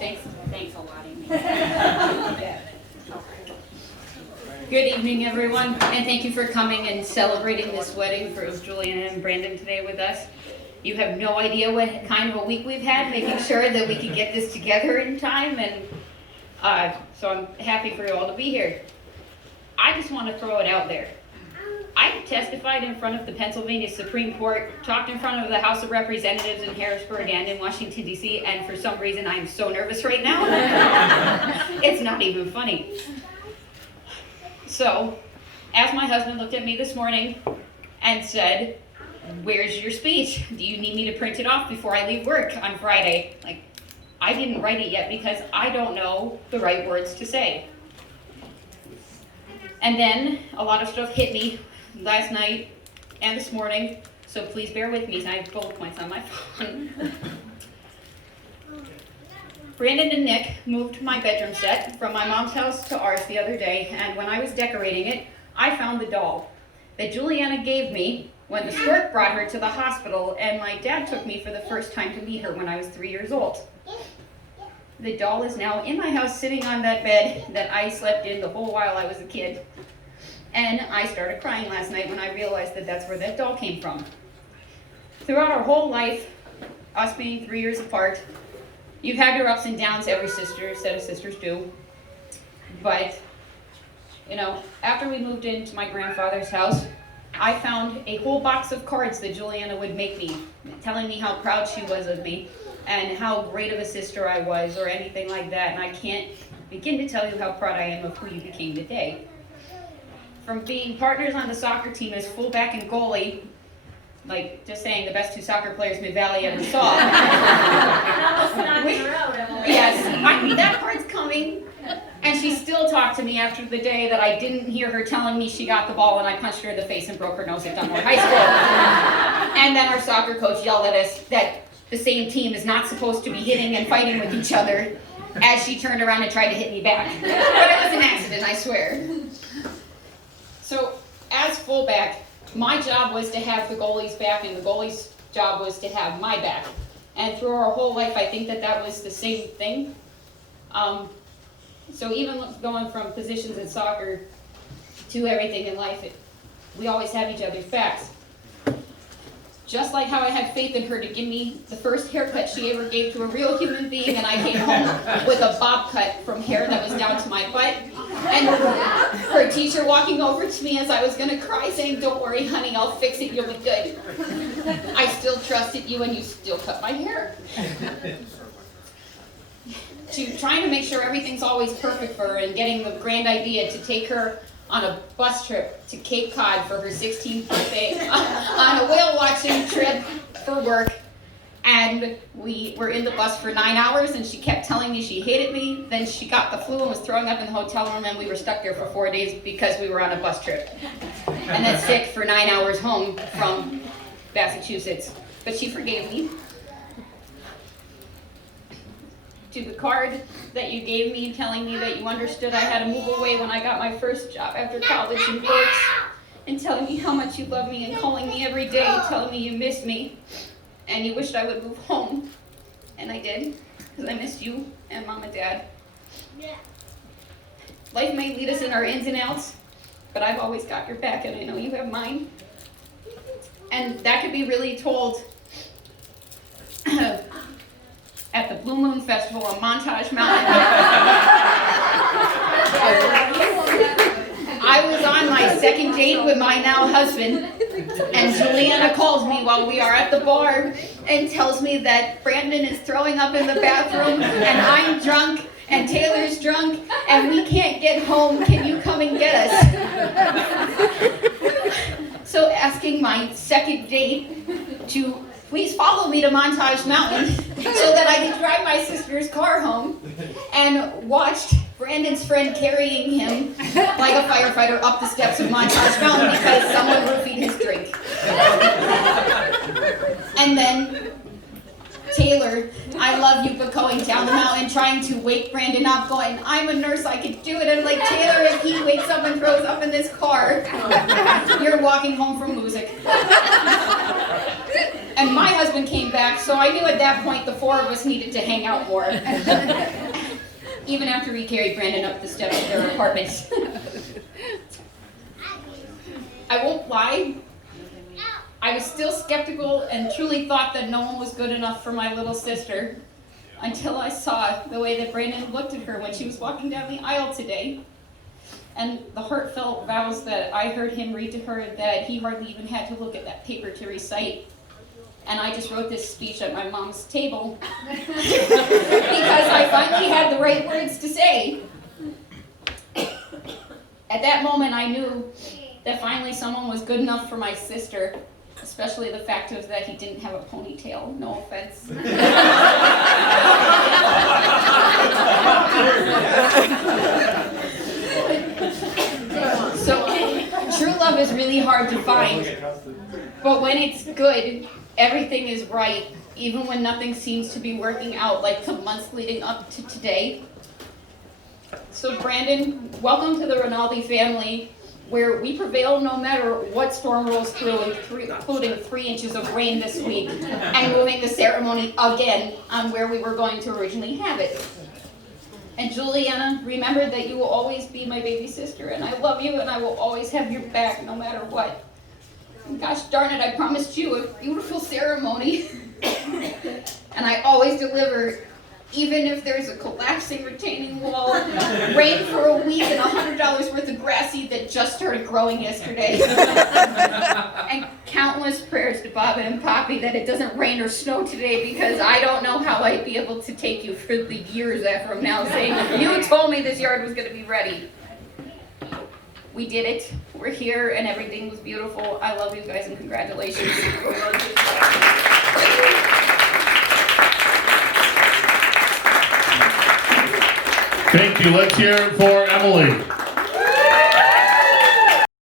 Thanks a lot, Amy. Good evening, everyone, and thank you for coming and celebrating this wedding for Juliana and Brandon today with us. You have no idea what kind of a week we've had, making sure that we could get this together in time, and so I'm happy for you all to be here. I just want to throw it out there. I testified in front of the Pennsylvania Supreme Court, talked in front of the House of Representatives in Harrisburg and in Washington, D.C., and for some reason I am so nervous right now. It's not even funny. So, as my husband looked at me this morning and said, "Where's your speech? Do you need me to print it off before I leave work on Friday?" Like, I didn't write it yet because I don't know the right words to say. And then a lot of stuff hit me last night and this morning, so please bear with me. I have bullet points on my phone. Brandon and Nick moved my bedroom set from my mom's house to ours the other day, and when I was decorating it, I found the doll that Juliana gave me when the squirt brought her to the hospital, and my dad took me for the first time to meet her when I was 3 years old. The doll is now in my house sitting on that bed that I slept in the whole while I was a kid. And I started crying last night when I realized that that's where that doll came from. Throughout our whole life, us being 3 years apart, you've had your ups and downs, every set of sisters do. But, after we moved into my grandfather's house, I found a whole box of cards that Juliana would make me, telling me how proud she was of me and how great of a sister I was or anything like that. And I can't begin to tell you how proud I am of who you became today. From being partners on the soccer team as fullback and goalie, like just saying the best two soccer players Mid-Valley ever saw. Yes, I mean, that part's coming. And she still talked to me after the day that I didn't hear her telling me she got the ball and I punched her in the face and broke her nose at Dunmore High School. And then our soccer coach yelled at us that the same team is not supposed to be hitting and fighting with each other, as she turned around and tried to hit me back. But it was an accident, I swear. So, as fullback, my job was to have the goalie's back, and the goalie's job was to have my back. And through our whole life, I think that was the same thing. So even going from positions in soccer to everything in life, we always have each other's backs. Just like how I had faith in her to give me the first haircut she ever gave to a real human being, and I came home with a bob cut from hair that was down to my butt, and her teacher walking over to me as I was going to cry saying, "Don't worry, honey, I'll fix it, you'll be good." I still trusted you and you still cut my hair. To trying to make sure everything's always perfect for her and getting the grand idea to take her on a bus trip to Cape Cod for her 16th birthday on a whale watching trip for work. And we were in the bus for 9 hours and she kept telling me she hated me. Then she got the flu and was throwing up in the hotel room, and we were stuck there for 4 days because we were on a bus trip. And then sick for 9 hours home from Massachusetts. But she forgave me. To the card that you gave me telling me that you understood I had to move away when I got my first job after college in Berks, and telling me how much you love me and calling me every day, telling me you missed me and you wished I would move home. And I did, because I missed you and Mom and Dad. Life may lead us in our ins and outs, but I've always got your back, and I know you have mine. And that could be really told at the Blue Moon Festival on Montage Mountain. I was on my second date with my now husband, and Juliana calls me while we are at the bar and tells me that Brandon is throwing up in the bathroom, and I'm drunk, and Taylor's drunk, and we can't get home. Can you come and get us? So asking my second date to please follow me to Montage Mountain so that I can drive my sister's car home, and watched Brandon's friend carrying him like a firefighter up the steps of Montage Mountain because someone roofied his drink. And then Taylor, I love you, but going down the mountain trying to wake Brandon up, going, I'm a nurse, I could do it. And like, Taylor, if he wakes up and throws up in this car, you're walking home from music. And my husband came back, so I knew at that point the four of us needed to hang out more. Even after we carried Brandon up the steps of their apartment. I won't lie, I was still skeptical and truly thought that no one was good enough for my little sister until I saw the way that Brandon looked at her when she was walking down the aisle today. And the heartfelt vows that I heard him read to her that he hardly even had to look at that paper to recite. And I just wrote this speech at my mom's table because I finally had the right words to say. At that moment, I knew that finally someone was good enough for my sister, especially the fact of that he didn't have a ponytail. No offense. So, true love is really hard to find, but when it's good, everything is right, even when nothing seems to be working out, like the months leading up to today. So Brandon, welcome to the Rinaldi family, where we prevail no matter what storm rolls through, including 3 inches of rain this week, and moving the ceremony again on where we were going to originally have it. And Juliana, remember that you will always be my baby sister, and I love you, and I will always have your back no matter what. And gosh darn it, I promised you a beautiful ceremony, and I always deliver, even if there's a collapsing retaining wall, rain for a week, and $100 worth of grass seed that just started growing yesterday. And countless prayers to Baba and Poppy that it doesn't rain or snow today, because I don't know how I'd be able to take you for the years from now saying, you told me this yard was going to be ready. We did it. We're here, and everything was beautiful. I love you guys, and congratulations. Thank you. Let's hear it for Emily.